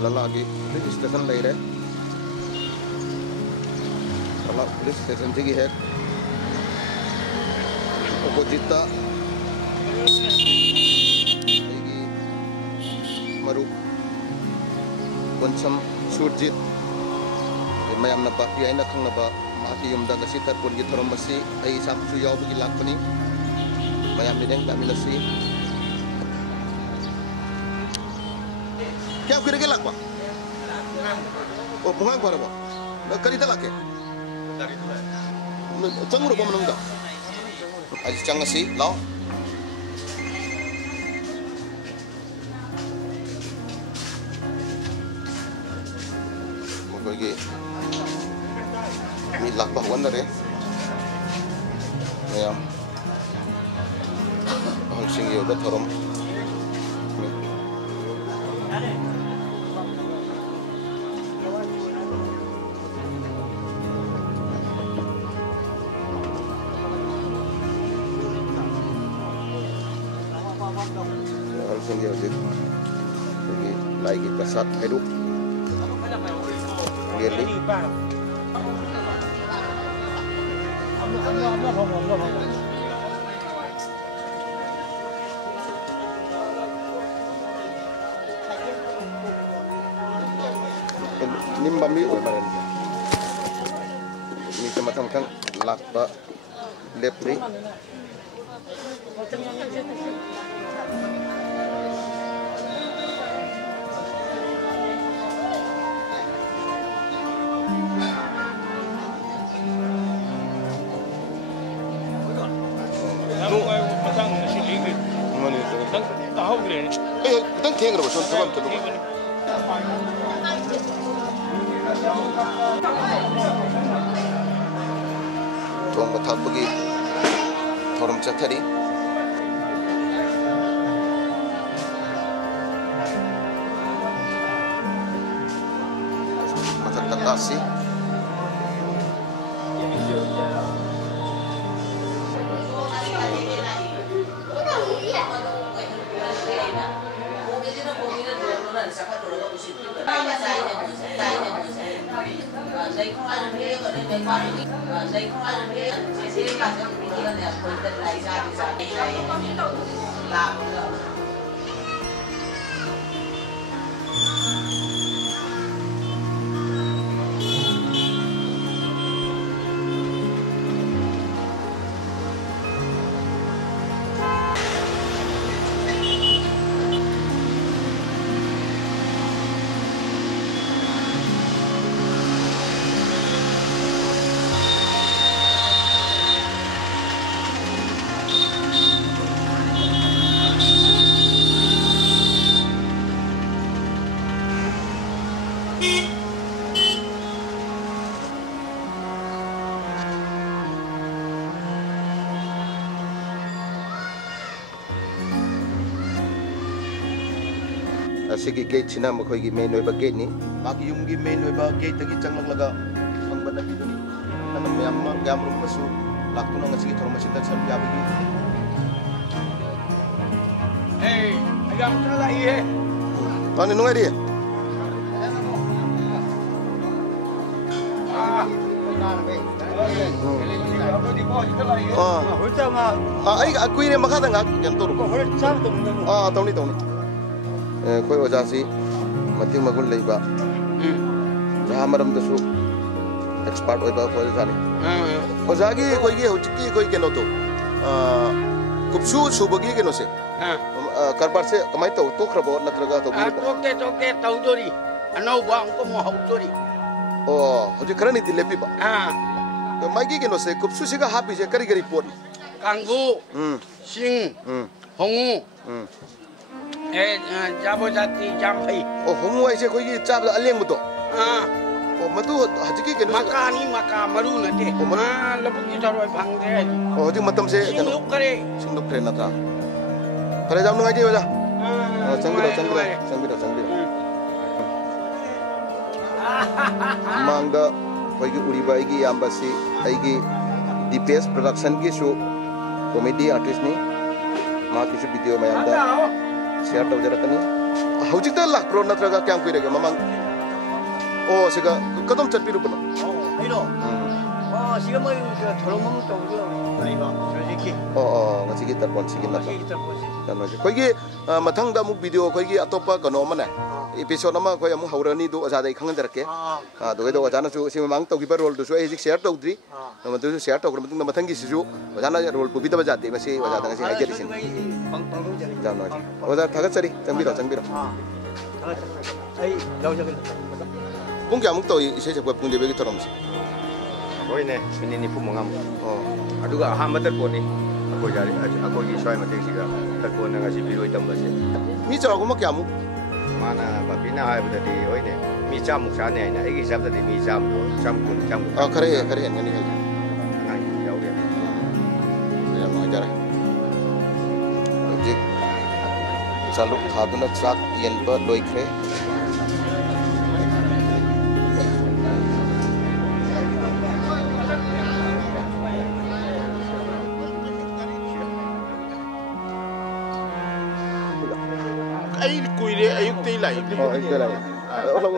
lalagi police station leire lala police station sigi hek opposite lagi maru konsam surjit mayam na ba ay na khang na ba maki yum da ngasi tar pun gi thorom masi ai sam su yaw gi lakpani mayam ni deng kami nasi क्या फिर के लाख बा ओ पुंगांग पर बा न करी तला के चंगरो बम नंगा आज चंग सी लाओ मको के मी लाख बा वन रे मैम हम सिंग यो दा थरम sing yo dik lagi pesat hidup really nimbami oi maren ni teman-teman kan lakba lepri Tang tiang ro son tuam tu. Tuam mathak bagi thoram chathari. Mathak takasi. Asigi gate sina makhoi gi main oiba gate ni maki yung gi main oiba gate tagi changlang laga ang banda bi ni tanam mayam ma gam rum masu lakto na ngasigi thorma sinta sam yabi gi hey ayam chala iye tani nungai dia ai akui ne makha danga yang toru tawni koi ojasi mating magun leiba jamaram dasu expert oiba ko jani ojagi koi gi hujki koi keno to kupsu subagi keno se karbar se kamai to krabo natraga to bi toke taudori anau ba ko mo haudori oh hoji karani dilepi ba mai gi keno se kupsu siga happy je kari kari pot kanggu sing hongu jabo jati jampai oh hongu ai se koi gi chab da aleng muto oh matu hajiki keno makani maka maru na de labu gi taroi phang de oh hoji matam se keno sinduk kre na ta pare jam ngai ji baja sangbiro mangda koi gi uri bai gi ambasi ai gi DPS production ki show comedy artist ni ma kisu video mayam da share to jarakani hujikta lak pro natraga kyam kuirege mamang oh siga kadam chatpiru bano ayo siga mo thoromam tawjo aiba sojiki ngasi gi tarpon sigin na kano koigi mathang da mu video koigi atopa kano mane episode nama koi amu haurani do aja dai khang jarke do do ajana su si mang to gi par role do su hijik share to dri nama do share to kro matung mathang gi sisu ajana role pu bita baja de masi aja dang si hajer sin jamno oda thagat sari changbiro ai lau jagal pung kya muk to ise se pung de be gi torom si hoine minini pu mangam aduga ahamatar poni ako jari ako gi soy mateng siga tarpon nga si biro itam base mi chaw ko ma kya mu mana babina hai badati hoine mi cham muk sane aina egi sabda di mi cham cham khare ngani hal nang yaw ya ya ma jara jik saluk thaduna chak yen ba loikre ai kuire ayuk tei lai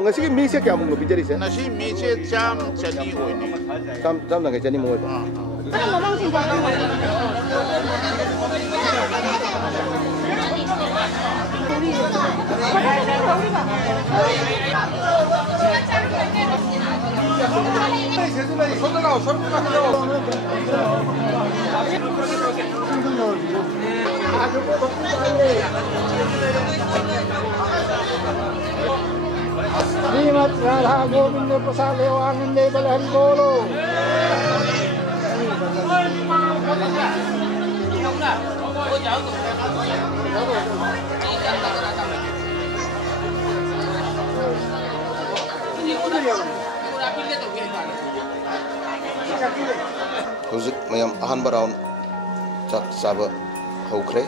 ngasi gi mi se kya mu bi jari se nasi mi che cham chani hoini cham na ga chani mo Srimat Radha Govinda Prasade Anande Balhari Bolo hujik mayam ahan baraun chak saba hokre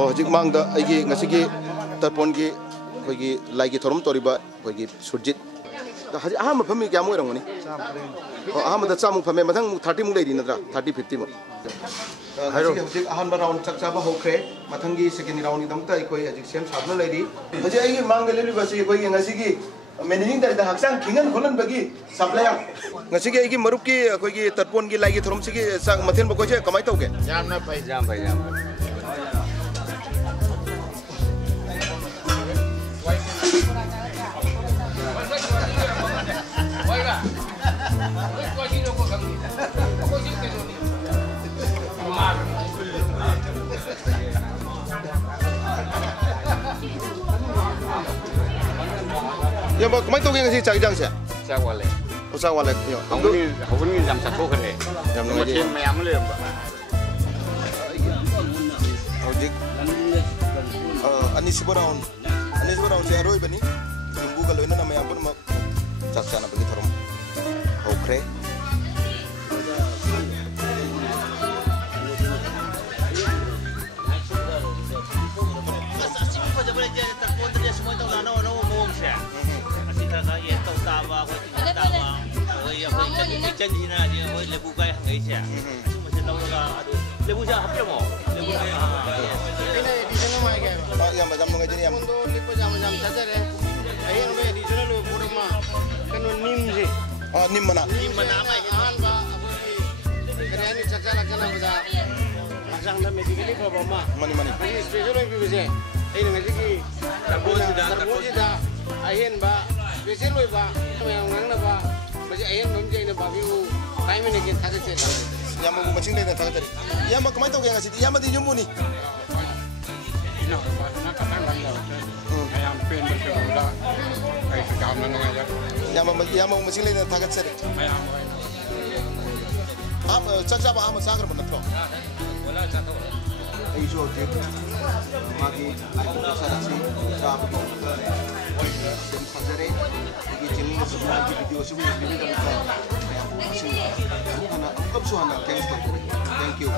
hujik mang da aigi ngasi gi tarpon gi koigi laigi thorum toriba koigi surjit haji aham phami kya mo rangoni aham da chamu phame mathang 30 mu leidi nadra 30 50 mu hairo hujik ahan ba round chak chaba hokre mathang gi second round idam ta koi hajik sem sabna leidi haji aigi mang ga leli basi koi ngasi gi managing da haksang kingan kholan bagi supplier ngasi gi aigi marup ki koi gi tarpon gi laigi thorum sigi sak mathen ba koi je kamai tauge jamna pai jam ya ba kamai tauge ngasi chak jang se chak wale usak wale yo hawuni jam sakko khare jam no chen mayam le hujik Anis Brown se aroi bani minggu kalau ini nama yang pun mak caksana bagi thorom hokre yang macam nunggu jadi yang nim mana yang mau macing deh tadi yang mau kemana tuh yang ngasih yang mau dinyumbu nih yang mau macing deh tadi seri am cak apa am sagar benar tuh ꯑꯩꯁꯨ ꯍꯧꯖꯤꯛ ꯃꯥꯒꯤ ꯄ꯭ꯔꯣꯐꯦꯁꯔ ꯑꯁꯤ ꯆꯥꯕꯒꯤ ꯁꯦꯝ ꯁꯥꯖꯔꯦ ꯑꯩꯒꯤ ꯆꯦꯅꯦꯜꯗꯁꯨ ꯃꯥꯒꯤ ꯚꯤꯗꯤꯑꯣꯁꯤꯕꯨ ꯌꯦꯡꯕꯤꯕꯒꯤꯗꯃꯛꯇ ꯃꯌꯥꯝꯕꯨ ꯃꯁꯤꯡ ꯑꯃꯨꯛꯀꯁꯨ ꯍꯟꯅ ꯊꯦꯡꯛꯁ ꯇꯧꯖꯔꯤ thank you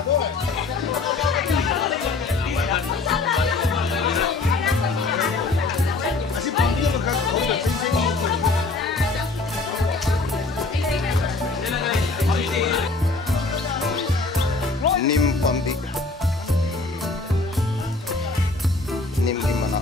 nim pambi nim di mana